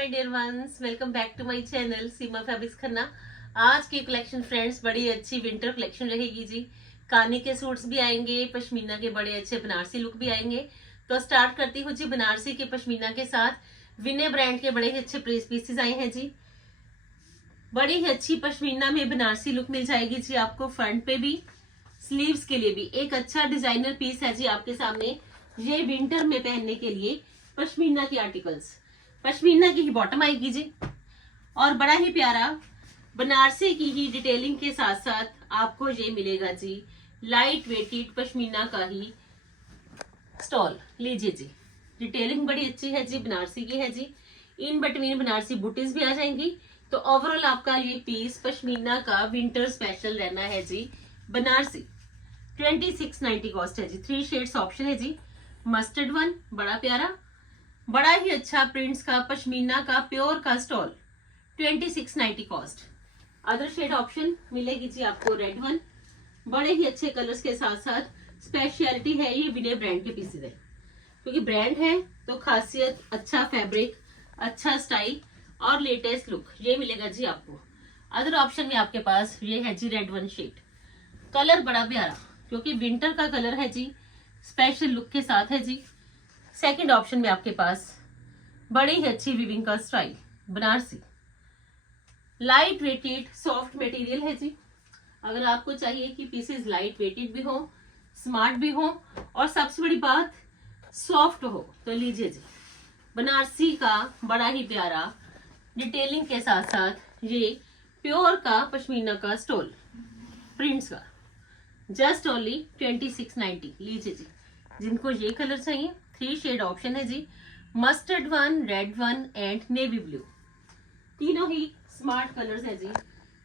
My dear ones, welcome back to my channel Seema fabrics Khanna. आज की collection friends बड़ी अच्छी विंटर कलेक्शन रहेगी जी। कानी के सूट्स भी आएंगे, पश्मीना के बड़े अच्छे बनारसी लुक भी आएंगे। तो स्टार्ट करती हूँ जी बनारसी के पश्मीना के साथ। विनय ब्रांड के बड़े ही अच्छे प्रेस पीसेस आए हैं जी। बड़ी ही अच्छी पश्मीना में बनारसी लुक मिल जाएगी जी आपको। फ्रंट पे भी, स्लीव्स के लिए भी एक अच्छा डिजाइनर पीस है जी आपके सामने। ये विंटर में पहनने के लिए पश्मीना की आर्टिकल्स, पश्मीना की ही बॉटम आएगी जी। और बड़ा ही प्यारा बनारसी की ही डिटेलिंग के साथ साथ आपको ये मिलेगा जी लाइट वेटेड पश्मीना का ही स्टॉल। लीजिए जी, डिटेलिंग बड़ी अच्छी है जी, बनारसी की है जी। इन बिटवीन बनारसी बूटीज भी आ जाएंगी। तो ओवरऑल आपका ये पीस पश्मीना का विंटर स्पेशल रहना है जी। बनारसी 2690 कॉस्ट है जी। 3 शेड्स ऑप्शन है जी। मस्टर्ड वन बड़ा प्यारा, बड़ा ही अच्छा प्रिंट्स का पश्मीना का प्योर का stole 2690 cost. Other shade option मिलेगी जी आपको रेड वन, बड़े ही अच्छे कलर्स के साथ साथ। स्पेशलिटी है ये विनय ब्रांड के पीसेज है, क्योंकि ब्रांड है तो खासियत अच्छा फैब्रिक, अच्छा स्टाइल और लेटेस्ट लुक ये मिलेगा जी आपको। अदर ऑप्शन में आपके पास ये है जी रेड वन शेड। कलर बड़ा प्यारा, क्योंकि विंटर का कलर है जी, स्पेशल लुक के साथ है जी। सेकंड ऑप्शन में आपके पास बड़ी ही अच्छी वीविंग का style, Banarasi light weighted soft material है जी। अगर आपको चाहिए कि पीसेस लाइट वेटेड भी हो, स्मार्ट भी हो और सबसे बड़ी बात सॉफ्ट हो, तो लीजिए जी बनारसी का बड़ा ही प्यारा डिटेलिंग के साथ साथ ये प्योर का पश्मीना का स्टोल प्रिंट्स का जस्ट ओनली 2690। लीजिए जी, जिनको ये कलर चाहिए 3 शेड ऑप्शन है जी। Mustard one, red one and navy blue, तीनों ही स्मार्ट कलर्स है जी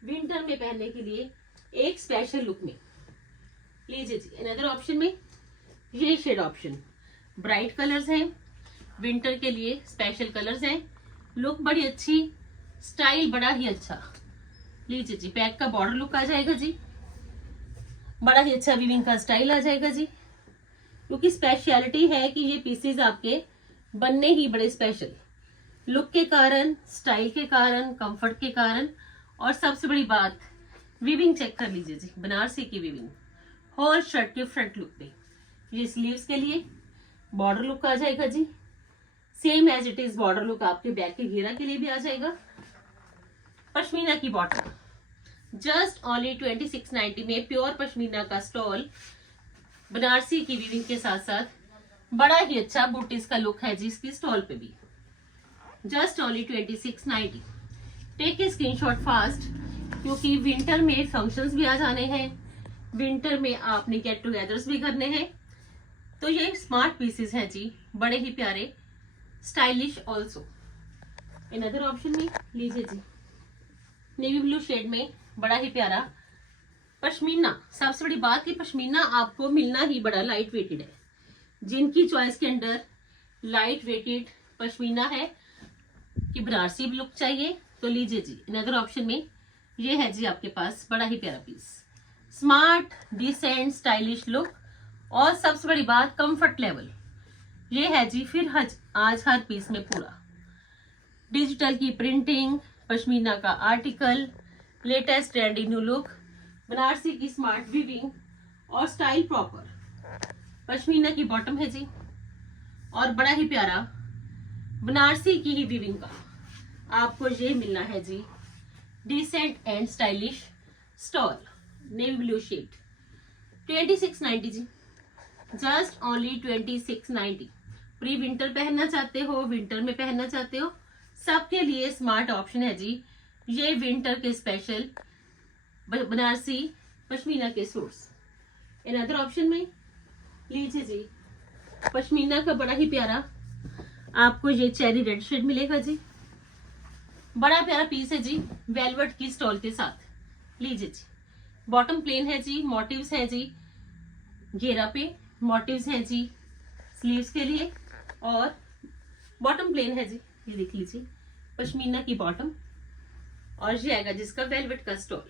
विंटर में पहनने के लिए एक स्पेशल लुक में। लीजिए जी, अनदर ऑप्शन में ये शेड ऑप्शन ब्राइट कलर्स हैं, विंटर के लिए स्पेशल कलर्स हैं। लुक बड़ी अच्छी, स्टाइल बड़ा ही अच्छा। लीजिए जी, बैक का बॉर्डर लुक आ जाएगा जी, बड़ा ही अच्छा वीविंग का स्टाइल आ जाएगा जी। क्योंकि स्पेशलिटी है कि ये पीसेस आपके बनने ही बड़े स्पेशल, लुक के कारण, स्टाइल के कारण, कंफर्ट के कारण। और सबसे बड़ी बात वीविंग चेक कर लीजिए जी, बनारसी की वीविंग होल शर्ट के फ्रंट लुक पे। ये स्लीव्स के लिए बॉर्डर लुक आ जाएगा जी, same as it is border look आपके बैक के घेरा के लिए भी आ जाएगा। पश्मीना की बॉटम जस्ट ओनली 2690 में प्योर पश्मीना का स्टॉल बनारसी की वीविंग के साथ साथ बड़ा ही अच्छा बूटीज का लुक है जी इसकी स्टॉल पे भी। Just only 2690। Take a screenshot fast, क्योंकि विंटर में फंक्शंस भी आ जाने हैं, विंटर में आपने गेट टुगेदर्स भी करने हैं। तो ये स्मार्ट पीसेस हैं जी, बड़े ही प्यारे, stylish also. In other option में लीजिए जी नेवी ब्लू शेड में बड़ा ही प्यारा पश्मीना। सबसे बड़ी बात कि पश्मीना आपको मिलना ही बड़ा लाइट वेटेड है। जिनकी चॉइस के अंदर लाइट वेटेड पश्मीना है कि बनारसी लुक चाहिए, तो लीजिए जी अनदर ऑप्शन में ये है जी आपके पास बड़ा ही प्यारा piece, smart decent stylish look और सबसे बड़ी बात कंफर्ट लेवल। ये है जी फिर आज हर पीस में पूरा डिजिटल की प्रिंटिंग, पश्मीना का article, latest trendy new look, Banarasi की स्मार्ट वीविंग और स्टाइल प्रॉपर। पश्मीना की बॉटम है जी, और बड़ा ही प्यारा बनारसी की ही वीविंग का आपको ये मिलना है जी decent and stylish stole navy blue shade 2690 जी। Just only 2690। प्री विंटर पहनना चाहते हो, विंटर में पहनना चाहते हो, सबके लिए स्मार्ट ऑप्शन है जी ये विंटर के स्पेशल बनारसी पश्मीना के सूट्स। इन अदर ऑप्शन में लीजिए जी पश्मीना का बड़ा ही प्यारा आपको ये चेरी रेड शेड मिलेगा जी। बड़ा प्यारा पीस है जी वेलवेट की स्टॉल के साथ। लीजिए जी, बॉटम प्लेन है जी, मोटिव्स है जी घेरा पे, मोटिव्स है जी स्लीव्स के लिए, और बॉटम प्लेन है जी। ये देख लीजिए पश्मीना की बॉटम, और ये आएगा जिसका वेलवेट का स्टॉल।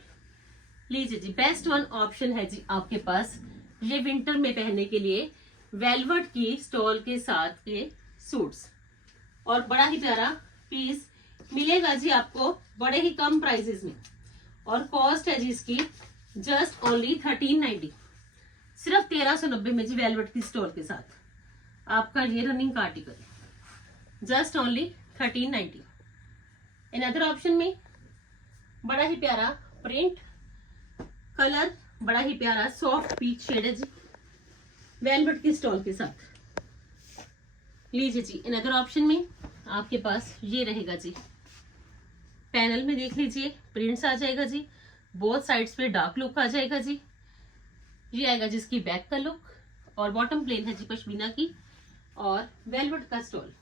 लीजिए जी, बेस्ट वन ऑप्शन है जी आपके पास ये विंटर में पहनने के लिए वेलवेट की स्टॉल के साथ के सूट्स। और बड़ा ही प्यारा पीस मिलेगा जी आपको बड़े ही कम प्राइसेस में, और कॉस्ट है जी इसकी जस्ट ओनली 1390, सिर्फ 1390 में जी, वेलवेट की स्टोल के साथ आपका ये रनिंग का article just only 1390। In other option में बड़ा ही प्यारा प्रिंट कलर, बड़ा ही प्यारा सॉफ्ट पीच शेड है जी, वेलवेट की स्टॉल के साथ लीजिए जी। इन अदर ऑप्शन में आपके पास ये रहेगा जी, पैनल में देख लीजिए प्रिंट्स आ जाएगा जी, बोथ साइड्स पे डार्क लुक आ जाएगा जी। ये आएगा जिसकी बैक का लुक, और बॉटम प्लेन है जी पश्मीना की, और वेलवेट का स्टॉल,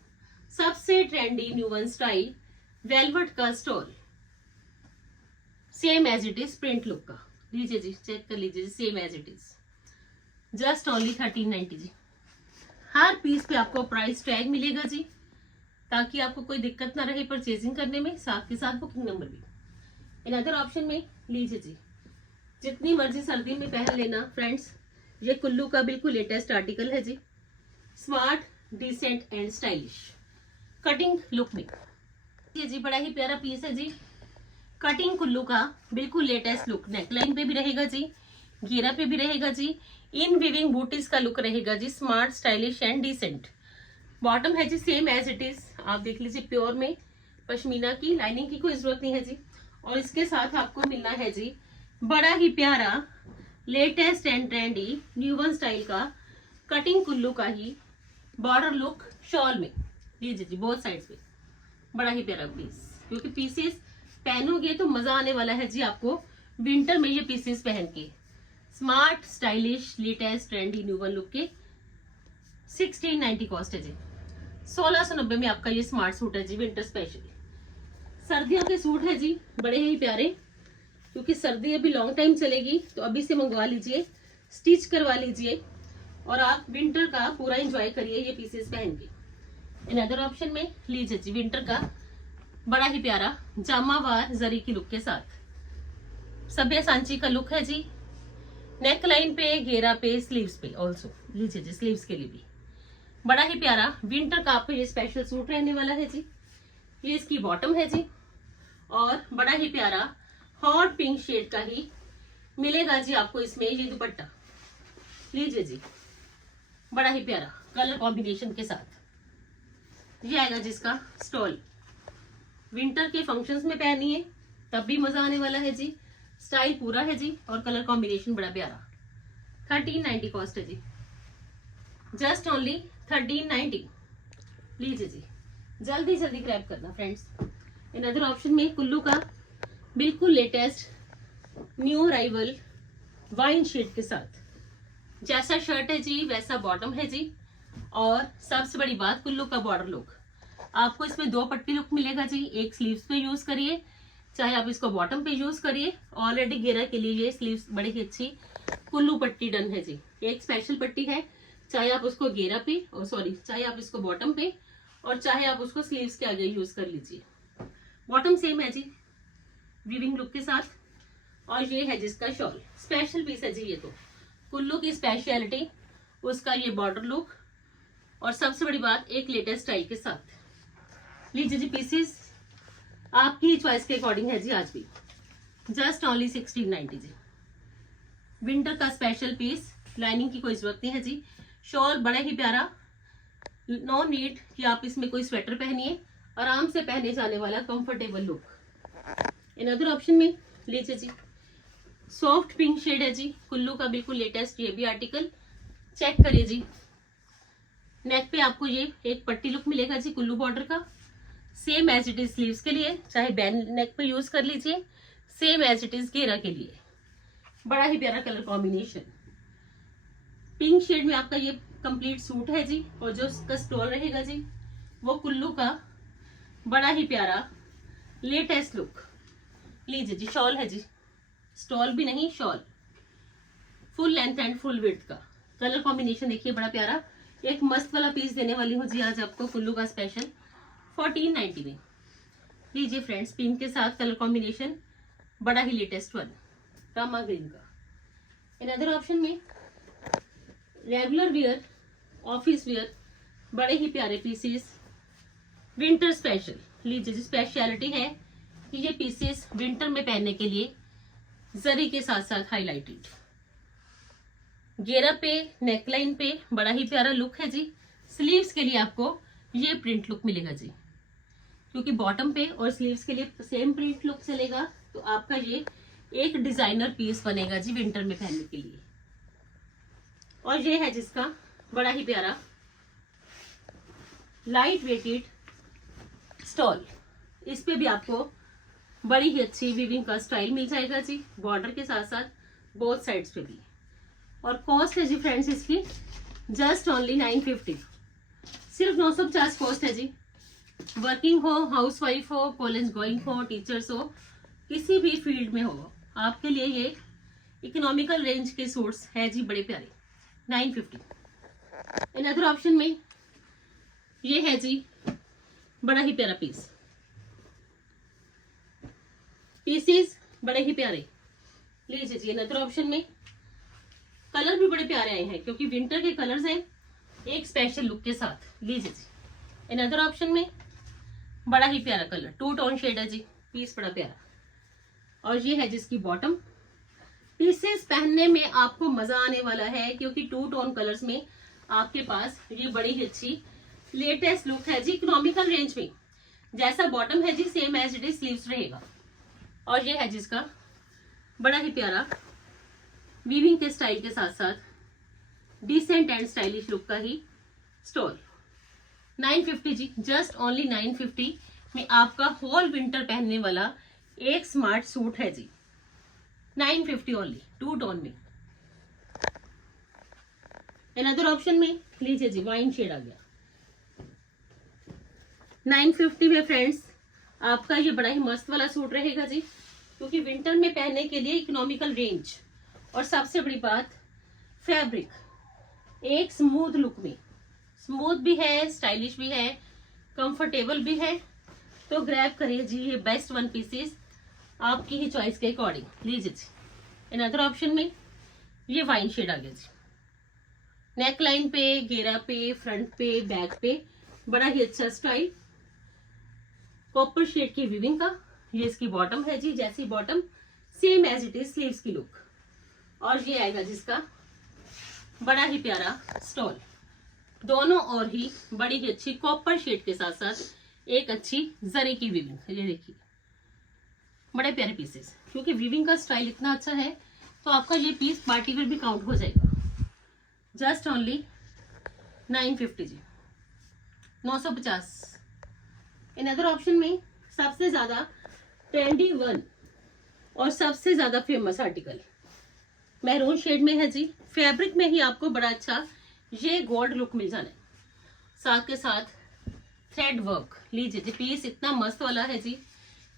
सबसे trendy new one style velvet का स्टॉल, same as it is print look का। लीजिए जी, चेक कर लीजिए जी, same as it is just only 1390 जी। हर पीस पे आपको प्राइस टैग मिलेगा जी, ताकि आपको कोई दिक्कत ना रहे परचेजिंग करने में, साथ के साथ बुकिंग नंबर भी। इन अदर ऑप्शन में लीजिए जी, जितनी मर्जी सर्दी में पहन लेना फ्रेंड्स, ये कुल्लू का बिल्कुल लेटेस्ट आर्टिकल है जी, smart decent and stylish cutting look में। ये जी बड़ा ही प्यारा पीस है जी, कटिंग कुल्लू का बिल्कुल लेटेस्ट लुक, नेकलाइन पे भी रहेगा जी, घेरा पे भी रहेगा जी, इन विविंग बूटीज का लुक रहेगा जी, smart stylish and decent. Bottom है जी सेम एज इट इज, आप देख लीजिए प्योर में पश्मीना की, लाइनिंग की कोई जरूरत नहीं है जी। और इसके साथ आपको मिलना है जी बड़ा ही प्यारा latest and trendy new one style का कटिंग कुल्लू का ही बॉर्डर लुक शॉल में। लीजिए जी बोथ साइड पे बड़ा ही प्यारा पीस, क्योंकि पीसेस पहनोगे तो मजा आने वाला है जी आपको विंटर में ये पीसेस पहन के। Smart stylish latest trendy new one look के 1690 कॉस्ट है जी, 1690 में आपका ये स्मार्ट सूट है जी, विंटर स्पेशल। सर्दियों के सूट है जी बड़े ही प्यारे, क्योंकि सर्दी अभी लॉन्ग टाइम चलेगी, तो अभी से मंगवा लीजिए, स्टिच करवा लीजिए, और आप विंटर का पूरा एंजॉय करिए ये पीसेस पहन के। इन अदर ऑप्शन में लीजिए जी विंटर का बड़ा ही प्यारा जामावार जरी की लुक के साथ, सभ्य सांची का लुक है जी, नेक लाइन पे, घेरा पे, स्लीव्स पे ऑल्सो। लीजिए जी स्लीव्स के लिए भी बड़ा ही प्यारा विंटर का आपको ये स्पेशल सूट रहने वाला है जी। ये इसकी बॉटम है जी, और बड़ा ही प्यारा हॉट पिंक शेड का ही मिलेगा जी आपको इसमें ये दुपट्टा। लीजिए जी बड़ा ही प्यारा कलर कॉम्बिनेशन के साथ ये आएगा जिसका स्टॉल। विंटर के फंक्शंस में पहनिए तब भी मजा आने वाला है जी, स्टाइल पूरा है जी, और कलर कॉम्बिनेशन बड़ा प्यारा। 1390 कॉस्ट है जी, जस्ट ओनली 1390। लीजिए जी जल्दी जल्दी ग्रैब करना फ्रेंड्स। इन अदर ऑप्शन में कुल्लू का बिल्कुल latest new arrival wine shade के साथ, जैसा शर्ट है जी वैसा बॉटम है जी, और सबसे बड़ी बात कुल्लू का बॉर्डर लुक। आपको इसमें 2 पट्टी लुक मिलेगा जी, एक स्लीव्स पे यूज करिए, चाहे आप इसको बॉटम पे यूज करिए। ऑलरेडी घेरा के लिए ये स्लीव्स बड़ी ही अच्छी कुल्लू पट्टी डन है जी, एक स्पेशल पट्टी है, चाहे आप उसको घेरा पे, और सॉरी चाहे आप इसको बॉटम पे, और चाहे आप उसको स्लीव्स के आगे यूज कर लीजिए। बॉटम सेम है जी वीविंग लुक के साथ, और ये है जिसका शॉल, स्पेशल पीस है जी ये तो कुल्लू की स्पेशलिटी, उसका ये बॉर्डर लुक, और सबसे बड़ी बात एक लेटेस्ट स्टाइल के साथ। लीजिए जी पीसेस आपकी ही चॉइस के अकॉर्डिंग है जी, आज भी जस्ट ओनली 1690 जी। विंटर का स्पेशल पीस, लाइनिंग की कोई जरूरत नहीं है जी, शॉल बड़ा ही प्यारा, नो नीड कि आप इसमें कोई स्वेटर पहनिए, आराम से पहने जाने वाला comfortable look. In other option में लीजिए जी सॉफ्ट पिंक शेड है जी, कुल्लू का बिल्कुल लेटेस्ट ये भी आर्टिकल, चेक करिए जी। नेक पे आपको ये एक पट्टी लुक मिलेगा जी कुल्लू बॉर्डर का, same as it is sleeves के लिए, चाहे बैन नेक पे यूज कर लीजिए, सेम एज इट इज घेरा के लिए। बड़ा ही प्यारा कलर कॉम्बिनेशन, पिंक शेड में आपका ये कंप्लीट सूट है जी, और जो इसका स्टोल रहेगा जी वो कुल्लू का बड़ा ही प्यारा लेटेस्ट लुक। लीजिए जी शॉल है जी, स्टॉल भी नहीं shawl, full length and full width का कलर कॉम्बिनेशन देखिए बड़ा प्यारा। एक मस्त वाला पीस देने वाली हूँ जी आज आपको कुल्लू का स्पेशल 1490 में। लीजिए फ्रेंड्स पिंक के साथ कलर कॉम्बिनेशन बड़ा ही लेटेस्ट वन, रामा ग्रीन का। इन अदर ऑप्शन में रेगुलर वियर, ऑफिस वियर, बड़े ही प्यारे पीसेस, विंटर स्पेशल। लीजिए, स्पेशलिटी है कि ये पीसेस विंटर में पहनने के लिए जरी के साथ साथ हाईलाइटेड, घेरा पे नेकलाइन पे बड़ा ही प्यारा लुक है जी। स्लीव्स के लिए आपको ये प्रिंट लुक मिलेगा जी, क्योंकि बॉटम पे और स्लीव्स के लिए सेम प्रिंट लुक चलेगा, तो आपका ये एक डिजाइनर पीस बनेगा जी विंटर में पहनने के लिए। और ये है जिसका बड़ा ही प्यारा लाइट वेटेड स्टॉल, इस पे भी आपको बड़ी ही अच्छी वीविंग का स्टाइल मिल जाएगा जी, बॉर्डर के साथ साथ बोथ साइड्स पे भी। और कॉस्ट है जी फ्रेंड्स इसकी जस्ट ओनली 950, सिर्फ 950 कॉस्ट है जी। वर्किंग हो, हाउसवाइफ हो, कॉलेज गोइंग हो, टीचर्स हो, किसी भी फील्ड में हो, आपके लिए ये इकोनॉमिकल रेंज के सूट्स है जी, बड़े प्यारे 950। अनदर ऑप्शन में ये है जी बड़ा ही प्यारा पीसेस बड़े ही प्यारे। लीजिए जी, अनदर ऑप्शन में कलर भी बड़े प्यारे आए हैं, क्योंकि विंटर के कलर्स हैं एक स्पेशल लुक के साथ। लीजिए जी, अनदर ऑप्शन में बड़ा ही प्यारा कलर, 2 टोन शेड है जी, पीस बड़ा प्यारा। और ये है जिसकी बॉटम। पीसेस पहनने में आपको मजा आने वाला है, क्योंकि 2 टोन कलर्स में आपके पास ये बड़ी ही अच्छी लेटेस्ट लुक है जी, इकोनॉमिकल रेंज में। जैसा बॉटम है जी same as it is sleeves रहेगा। और ये है जिसका बड़ा ही प्यारा वीविंग के स्टाइल के साथ साथ डिसेंट एंड स्टाइलिश लुक का ही स्टॉल। 950 जी, जस्ट ओनली 950 में आपका होल विंटर पहनने वाला एक स्मार्ट सूट है जी, 950 ओनली, 2 टोन में। अनदर ऑप्शन में लीजिए जी, वाइन शेड आ गया 950 में फ्रेंड्स। आपका ये बड़ा ही मस्त वाला सूट रहेगा जी, क्योंकि विंटर में पहनने के लिए इकोनॉमिकल रेंज। और सबसे बड़ी बात, फैब्रिक एक स्मूथ लुक में, स्मूथ भी है, स्टाइलिश भी है, कंफर्टेबल भी है। तो ग्रैब करिए जी ये बेस्ट वन पीसेस आपकी ही चॉइस के अकॉर्डिंग। लीजिए जी, अनदर ऑप्शन में ये वाइन शेड आ गया जी, नेक लाइन पे, घेरा पे, फ्रंट पे, बैक पे बड़ा ही अच्छा स्टाइल, कॉपर शेड की वीविंग का। ये इसकी बॉटम है जी, जैसी bottom same as it is sleeves की लुक। और ये आएगा जिसका बड़ा ही प्यारा स्टॉल, दोनों और ही बड़ी ही अच्छी कॉपर शेड के साथ साथ एक अच्छी जरी की वीविंग। ये देखिए बड़े प्यारे पीसेस, क्योंकि वीविंग का स्टाइल इतना अच्छा है तो आपका ये पीस पार्टी वेयर भी काउंट हो जाएगा। जस्ट ओनली 950 जी, 950। अनदर ऑप्शन में सबसे ज्यादा ट्रेंडी वन और सबसे ज्यादा फेमस आर्टिकल मैरून शेड में है जी। फैब्रिक में ही आपको बड़ा अच्छा ये गोल्ड लुक मिल जाना है, साथ के साथ थ्रेड वर्क। लीजिए जी, पीस इतना मस्त वाला है जी,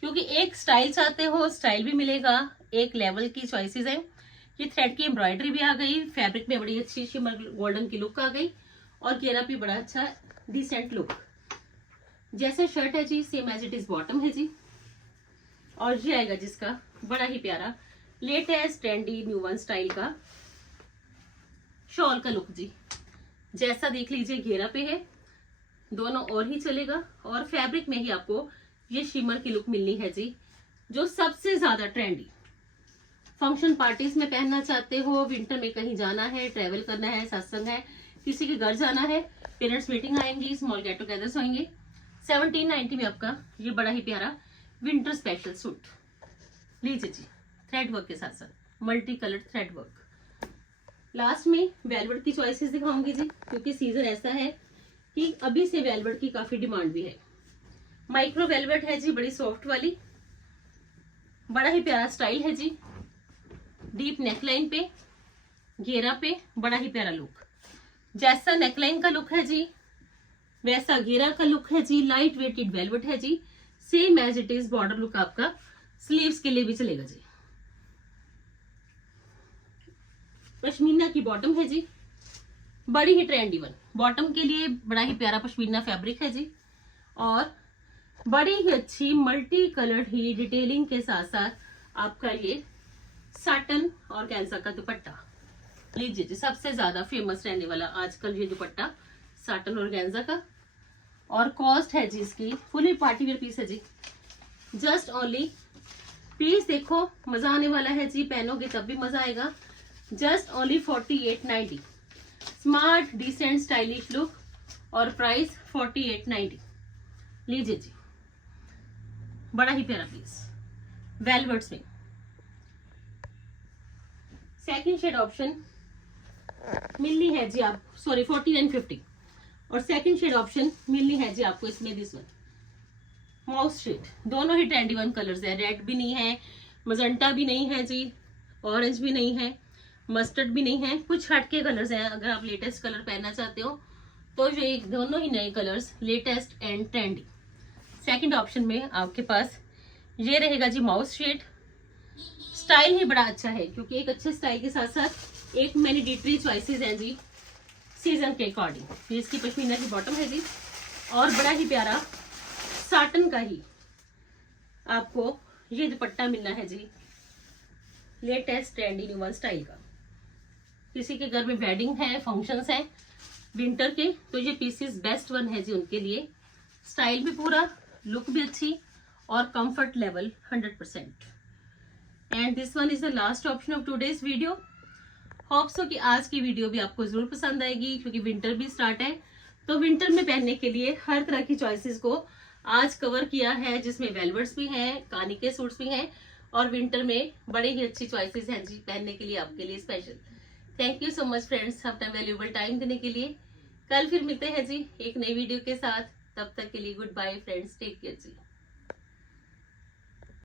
क्योंकि एक स्टाइल चाहते हो स्टाइल भी मिलेगा, एक लेवल की चॉइसेस है। ये थ्रेड की एम्ब्रॉयडरी भी आ गई, फैब्रिक में बड़ी अच्छी शिमर गोल्डन की लुक आ गई, और घेरा भी बड़ा अच्छा डिसेंट लुक। जैसा शर्ट है जी same as it is bottom है जी। और ये आएगा जिसका बड़ा ही प्यारा latest trendy new one style का शॉल का लुक जी। जैसा देख लीजिए घेरा पे है, दोनों और ही चलेगा, और फैब्रिक में ही आपको ये शिमर की लुक मिलनी है जी, जो सबसे ज्यादा ट्रेंडी। फंक्शन पार्टीज में पहनना चाहते हो, विंटर में कहीं जाना है, ट्रेवल करना है, सत्संग है, किसी के घर जाना है, पेरेंट्स मीटिंग आएंगी, स्मॉल गेट टुगेदर्स होंगे, 1790 में आपका ये बड़ा ही प्यारा विंटर स्पेशल सूट। लीजिए जी, थ्रेड वर्क के साथ साथ multi colour thread work. Last में वेलवेट की चॉइसेस दिखाऊंगी जी, क्योंकि सीजन ऐसा है कि अभी से वेलवेट की काफी डिमांड भी है। माइक्रो वेलवेट है जी, बड़ी सॉफ्ट वाली, बड़ा ही प्यारा स्टाइल है जी, डीप नेकलाइन पे, घेरा पे बड़ा ही प्यारा लुक। जैसा नेकलाइन का लुक है जी वैसा घेरा का लुक है जी, लाइट वेटेड वेलवेट है जी, same as it is border look आपका स्लीव्स के लिए भी चलेगा जी। पश्मीना की बॉटम है जी, बड़ी ही ट्रेंडी वन, बॉटम के लिए बड़ा ही प्यारा पश्मीना फैब्रिक है जी, और बड़ी ही अच्छी मल्टी कलर्ड ही डिटेलिंग के साथ साथ आपका ये साटन और कैंसा का दुपट्टा। लीजिए जी, सबसे ज्यादा फेमस रहने वाला आजकल ये दुपट्टा साटन और गेंजा का। और कॉस्ट है जी इसकी, फुली पार्टी वेयर पीस है जी। जस्ट ओनली, पीस देखो मजा आने वाला है जी, पहनोगे तब भी मजा आएगा। Just only 4890, smart decent stylish look और प्राइस 4890। लीजिए जी, बड़ा ही प्यारा पीस वेलवेट्स में। सेकंड शेड ऑप्शन मिलनी है जी आप, सॉरी 4950, और सेकंड शेड ऑप्शन मिलनी है जी आपको इसमें, दिस वन माउस शेड। दोनों ही ट्रेंडी वन कलर्स है, रेड भी नहीं है, मजेंटा भी नहीं है जी, ऑरेंज भी नहीं है, मस्टर्ड भी नहीं है, कुछ हटके कलर्स हैं। अगर आप लेटेस्ट कलर पहनना चाहते हो तो ये दोनों ही नए colours, latest and trendy. Second option में आपके पास ये रहेगा जी माउस शेड। स्टाइल ही बड़ा अच्छा है, क्योंकि एक अच्छे स्टाइल के साथ साथ एक मैंडेटरी चॉइसेस हैं जी सीजन के अकॉर्डिंग। ये इसकी पश्मीना की बॉटम है जी, और बड़ा ही प्यारा साटन का ही आपको ये दुपट्टा मिलना है जी, latest trendy new one style का। किसी के घर में वेडिंग है, फंक्शंस हैं विंटर के, तो ये पीसेस बेस्ट वन है जी उनके लिए। स्टाइल भी पूरा, लुक भी अच्छी, और comfort level 100%। And this one is the last option of today's video. Hope so कि आज की वीडियो भी आपको जरूर पसंद आएगी, क्योंकि विंटर भी स्टार्ट है, तो विंटर में पहनने के लिए हर तरह की चॉइसेस को आज कवर किया है, जिसमें वेलवेट्स भी हैं, कानी के सूट्स भी हैं, और विंटर में बड़े ही अच्छी चॉइसेस हैं जी पहनने के लिए आपके लिए special. Thank you so much friends, अपना वैल्यूएबल टाइम देने के लिए। कल फिर मिलते हैं जी एक नई वीडियो के साथ, तब तक के लिए goodbye friends, take care जी।